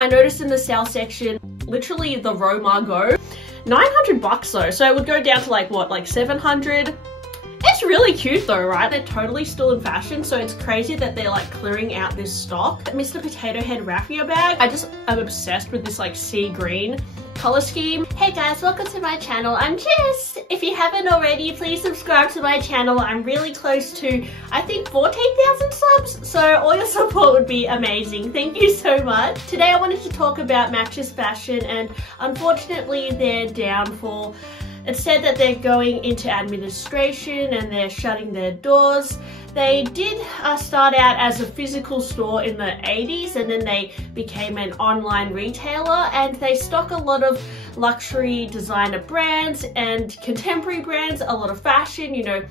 I noticed in the sale section, literally the row Margot, 900 bucks though. So it would go down to like what, like 700? It's really cute though, right? They're totally still in fashion, so it's crazy that they're like clearing out this stock. Mr. Potato Head raffia bag. I'm obsessed with this like sea green color scheme. Hey guys, welcome to my channel. I'm Jess. If you haven't already, please subscribe to my channel. I'm really close to, I think, 14,000 subs, so all your support would be amazing. Thank you so much. Today I wanted to talk about Matches fashion and unfortunately their downfall. It's said that they're going into administration and they're shutting their doors. They did start out as a physical store in the 80s and then they became an online retailer, and they stock a lot of luxury designer brands and contemporary brands, a lot of fashion, you know,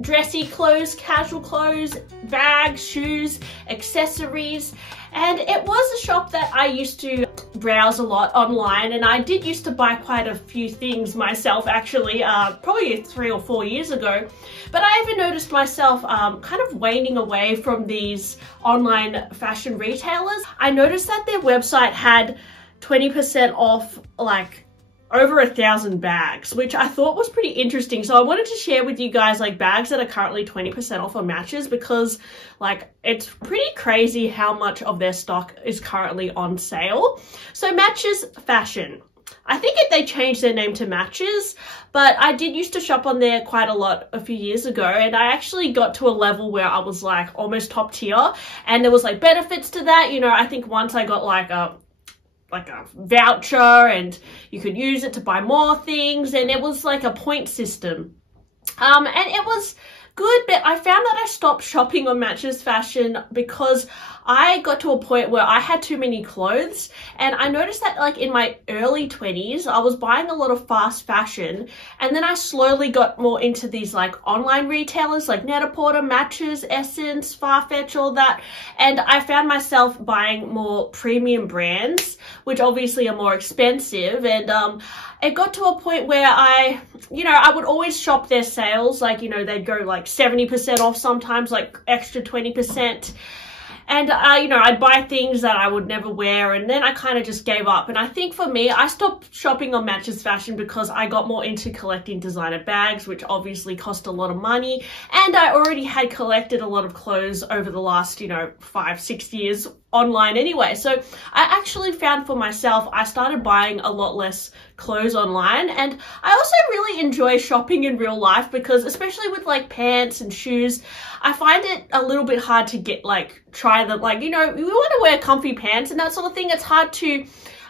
dressy clothes, casual clothes, bags, shoes, accessories. And it was a shop that I used to browse a lot online, and I did used to buy quite a few things myself actually, probably 3 or 4 years ago. But I even noticed myself kind of waning away from these online fashion retailers. I noticed that their website had 20% off like over 1,000 bags, which I thought was pretty interesting. So I wanted to share with you guys like bags that are currently 20% off on Matches, because like it's pretty crazy how much of their stock is currently on sale. So Matches fashion, I think they changed their name to Matches, but I did used to shop on there quite a lot a few years ago, and I actually got to a level where I was like almost top tier, and there was like benefits to that. You know, I think once I got like a voucher and you could use it to buy more things, and it was like a point system. And it was good, but I found that I stopped shopping on Matches fashion because I got to a point where I had too many clothes, and I noticed that like in my early 20s I was buying a lot of fast fashion, and then I slowly got more into these like online retailers like Net-a-Porter, Matches, Essence, Farfetch, all that, and I found myself buying more premium brands, which obviously are more expensive. And it got to a point where I would always shop their sales, like, you know, they'd go like 70% off, sometimes like extra 20%. And, I'd buy things that I would never wear, and then I kind of just gave up. And I think for me, I stopped shopping on Matches fashion because I got more into collecting designer bags, which obviously cost a lot of money. And I already had collected a lot of clothes over the last, 5-6 years online anyway. So I actually found for myself, I started buying a lot less clothes online. And I also really enjoy shopping in real life, because especially with like pants and shoes, I find it a little bit hard to get try them, we want to wear comfy pants and that sort of thing. It's hard to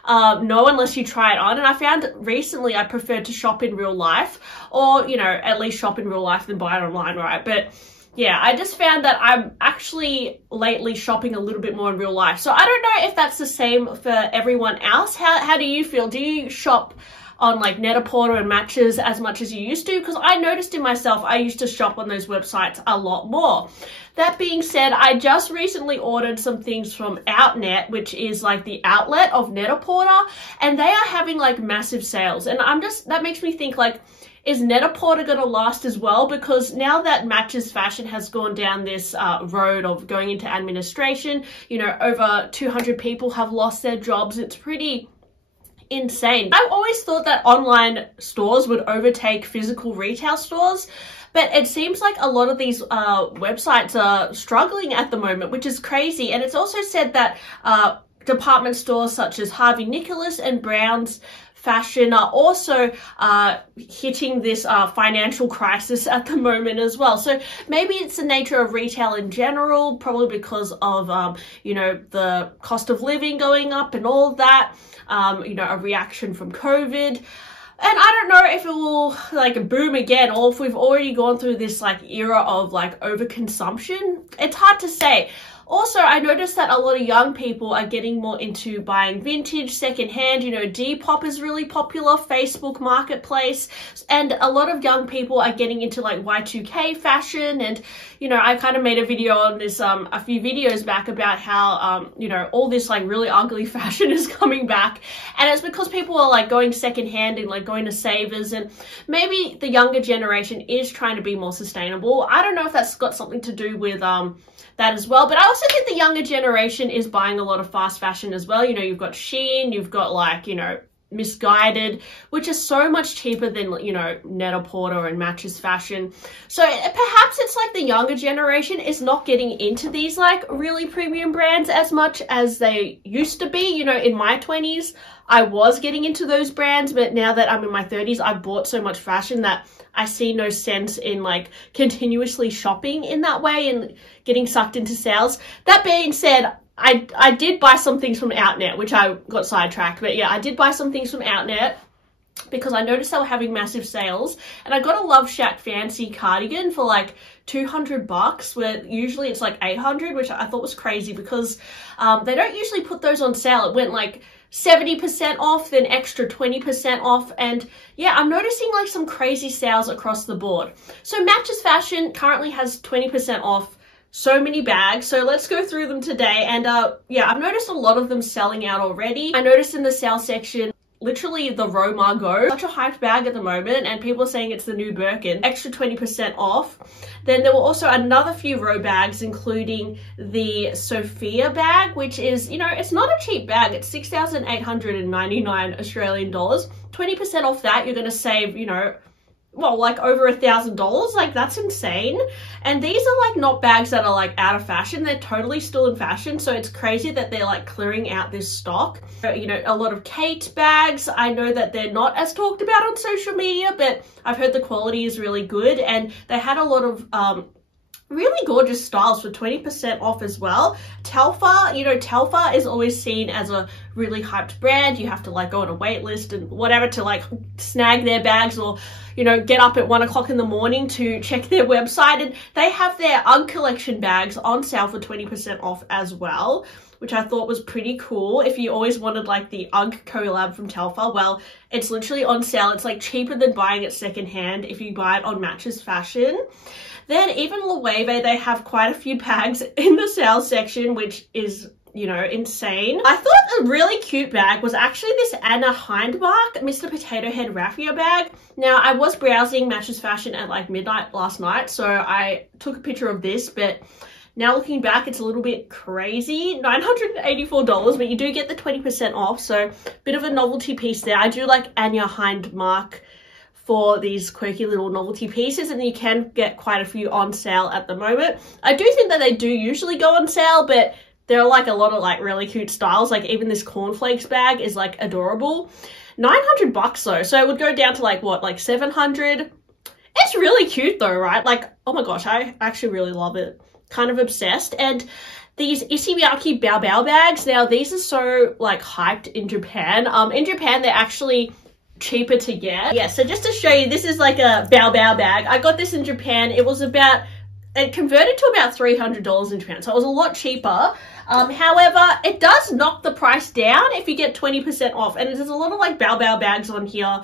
know unless you try it on. And I found recently I prefer to shop in real life, or at least shop in real life than buy it online, right? But yeah, I just found that I'm actually lately shopping a little bit more in real life. So I don't know if that's the same for everyone else. How do you feel? Do you shop on like Net-a-Porter and Matches as much as you used to? Because I noticed in myself, I used to shop on those websites a lot more. That being said, I just recently ordered some things from Outnet, which is like the outlet of Net-a-Porter, and they are having like massive sales. And that makes me think, like, is Net-a-Porter going to last as well? Because now that Matches fashion has gone down this road of going into administration, over 200 people have lost their jobs. It's pretty insane. I've always thought that online stores would overtake physical retail stores, but it seems like a lot of these websites are struggling at the moment, which is crazy. And it's also said that department stores such as Harvey Nicholas and Brown's Fashion are also hitting this financial crisis at the moment as well. So maybe it's the nature of retail in general, probably because of, the cost of living going up and all of that, a reaction from COVID. And I don't know if it will like boom again, or if we've already gone through this like era of like overconsumption. It's hard to say. Also, I noticed that a lot of young people are getting more into buying vintage, secondhand. Depop is really popular, Facebook Marketplace, and a lot of young people are getting into like Y2K fashion. And, I kind of made a video on this a few videos back about how, all this like really ugly fashion is coming back. And it's because people are like going secondhand and like going to Savers, and maybe the younger generation is trying to be more sustainable. I don't know if that's got something to do with that as well. But I also think the younger generation is buying a lot of fast fashion as well. You know, you've got Shein, you've got like, you know, Misguided, which is so much cheaper than, you know, Net-a-Porter and Matches Fashion. So perhaps it's like the younger generation is not getting into these like really premium brands as much as they used to be. You know, in my 20s, I was getting into those brands, but now that I'm in my 30s, I bought so much fashion that I see no sense in like continuously shopping in that way and getting sucked into sales. That being said, I did buy some things from Outnet, which I got sidetracked, but yeah, I did buy some things from Outnet because I noticed they were having massive sales, and I got a Love Shack fancy cardigan for like $200, where usually it's like $800, which I thought was crazy because they don't usually put those on sale. It went like 70% off, then extra 20% off, and yeah, I'm noticing like some crazy sales across the board. So Matches Fashion currently has 20% off so many bags, so let's go through them today. And yeah, I've noticed a lot of them selling out already. I noticed in the sale section, literally the Roma Go, such a hyped bag at the moment, and people are saying it's the new Birkin, extra 20% off. Then there were also another few Row bags, including the Sophia bag, which is, you know, it's not a cheap bag. It's 6,899 Australian dollars. 20% off that, you're going to save, you know, well, like over $1,000. Like, that's insane. And these are like not bags that are like out of fashion. They're totally still in fashion. So it's crazy that they're like clearing out this stock. You know, a lot of Kate bags. I know that they're not as talked about on social media, but I've heard the quality is really good. And they had a lot of really gorgeous styles for 20% off as well. Telfar, you know, Telfar is always seen as a really hyped brand. You have to like go on a wait list and whatever to like snag their bags, or, you know, get up at 1 o'clock in the morning to check their website. And they have their UGG collection bags on sale for 20% off as well, which I thought was pretty cool. If you always wanted like the UGG collab from Telfar, well, it's literally on sale. It's like cheaper than buying it secondhand if you buy it on Matches Fashion. Then even Loewe, they have quite a few bags in the sale section, which is, you know, insane. I thought a really cute bag was actually this Anna Hindmark Mr. Potato Head Raffia bag. Now, I was browsing Matches Fashion at like midnight last night, so I took a picture of this, but now looking back, it's a little bit crazy. $984, but you do get the 20% off, so bit of a novelty piece there. I do like Anya Hindmark for these quirky little novelty pieces, and you can get quite a few on sale at the moment. I do think that they do usually go on sale, but there are like a lot of like really cute styles. Like even this cornflakes bag is like adorable. $900 though, so it would go down to like what, like 700. It's really cute though, right? Like, oh my gosh, I actually really love it. Kind of obsessed. And these Issey Miyake Bao Bao bags, now these are so like hyped in Japan. In Japan, they're actually cheaper to get. Yeah, so just to show you, this is like a Bao Bao bag. I got this in Japan. It was about, it converted to about $300 in Japan, so it was a lot cheaper. However, it does knock the price down if you get 20% off, and there's a lot of like Bao Bao bags on here,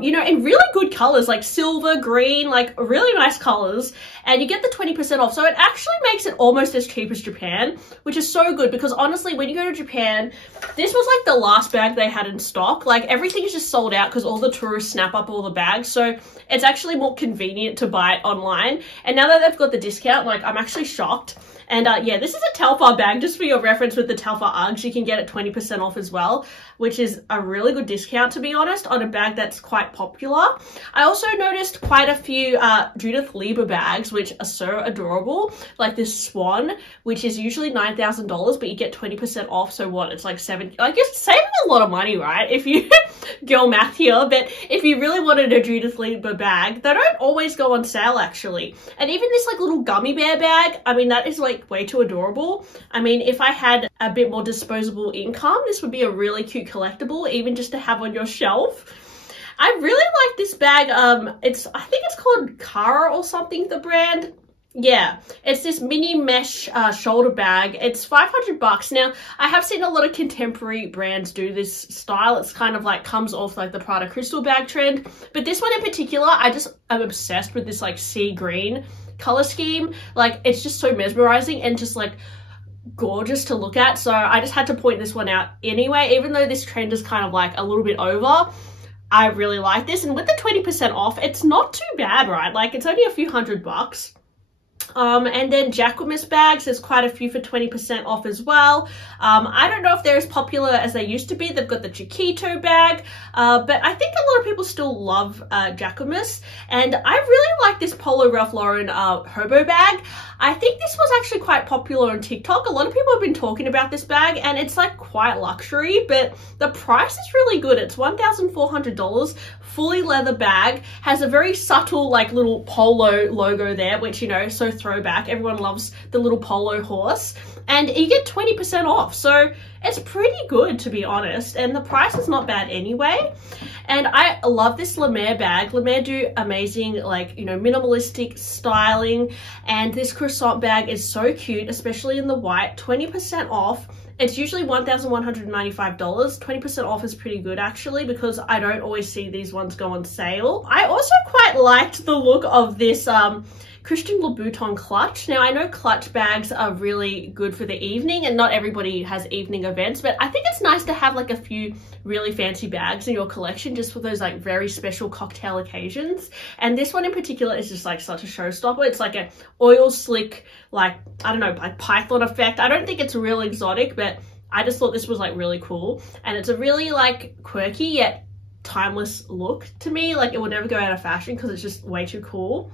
you know, in really good colors, like silver, green, like really nice colors, and you get the 20% off. So it actually makes it almost as cheap as Japan, which is so good, because honestly, when you go to Japan, this was like the last bag they had in stock. Like everything is just sold out because all the tourists snap up all the bags. So it's actually more convenient to buy it online. And now that they've got the discount, like I'm actually shocked. And yeah, this is a Telfar bag, just for your reference. With the Telfar Uggs, you can get it 20% off as well, which is a really good discount, to be honest, on a bag that's quite popular. I also noticed quite a few Judith Lieber bags, which are so adorable, like this Swan, which is usually $9,000, but you get 20% off. So what, it's like I guess saving a lot of money, right? If you girl math here, but if you really wanted a Judith Lieber bag, they don't always go on sale actually. And even this like little gummy bear bag, I mean, that is like way too adorable. I mean, if I had a bit more disposable income, this would be a really cute collectible, even just to have on your shelf. I really like this bag. I think it's called Cara or something, the brand. Yeah, it's this mini mesh shoulder bag. It's $500. Now, I have seen a lot of contemporary brands do this style. It's kind of like comes off like the Prada crystal bag trend. But this one in particular, I just am obsessed with this like sea green color scheme. Like, it's just so mesmerizing and just like gorgeous to look at. So I just had to point this one out anyway, even though this trend is kind of like a little bit over. I really like this, and with the 20% off, it's not too bad, right? Like, it's only a few $100. And then Jacquemus bags, there's quite a few for 20% off as well. I don't know if they're as popular as they used to be. They've got the Chiquito bag, but I think a lot of people still love Jacquemus. And I really like this Polo Ralph Lauren hobo bag. I think this was actually quite popular on TikTok. A lot of people have been talking about this bag, and it's like quite luxury, but the price is really good. It's $1,400, fully leather bag, has a very subtle like little polo logo there, which, you know, so throwback. Everyone loves the little polo horse, and you get 20% off. So it's pretty good, to be honest, and the price is not bad anyway. And I love this Lemaire bag. Lemaire do amazing, like, you know, minimalistic styling, and this croissant bag is so cute, especially in the white. 20% off. It's usually $1,195. 20% off is pretty good, actually, because I don't always see these ones go on sale. I also quite liked the look of this Christian Louboutin clutch. Now, I know clutch bags are really good for the evening, and not everybody has evening events, but I think it's nice to have like a few really fancy bags in your collection just for those like very special cocktail occasions. And this one in particular is just like such a showstopper. It's like an oil slick, like, I don't know, like python effect. I don't think it's real exotic, but I just thought this was like really cool. And it's a really like quirky yet timeless look to me. Like, it will never go out of fashion because it's just way too cool.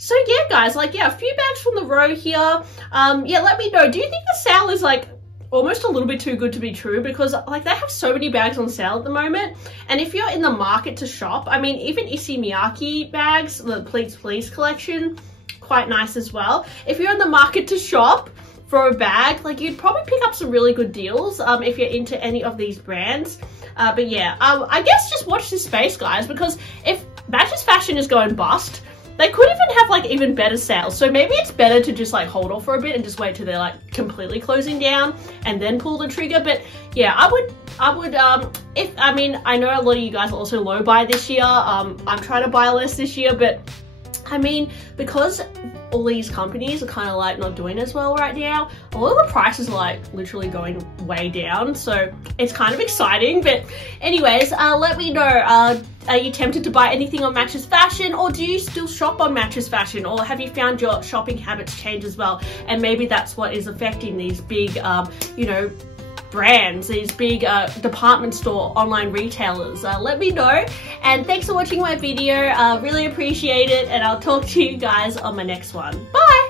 So yeah, guys, like, yeah, a few bags from the row here. Yeah, let me know. Do you think the sale is like almost a little bit too good to be true? Because like they have so many bags on sale at the moment. And if you're in the market to shop, I mean, even Issey Miyake bags, the Please Please collection, quite nice as well. If you're in the market to shop for a bag, like, you'd probably pick up some really good deals if you're into any of these brands. But yeah, I guess just watch this space, guys, because if Matches Fashion is going bust, they could even have like even better sales. So maybe it's better to just like hold off for a bit and just wait till they're like completely closing down and then pull the trigger. But yeah, I would I mean, I know a lot of you guys also low buy this year. I'm trying to buy less this year, but I mean, because all these companies are kind of like not doing as well right now, a lot of the prices are like literally going way down, so it's kind of exciting. But anyways, let me know, are you tempted to buy anything on Matches Fashion, or do you still shop on Matches Fashion, or have you found your shopping habits change as well? And maybe that's what is affecting these big you know, brands, these big department store online retailers. Let me know, and thanks for watching my video. Really appreciate it, and I'll talk to you guys on my next one. Bye.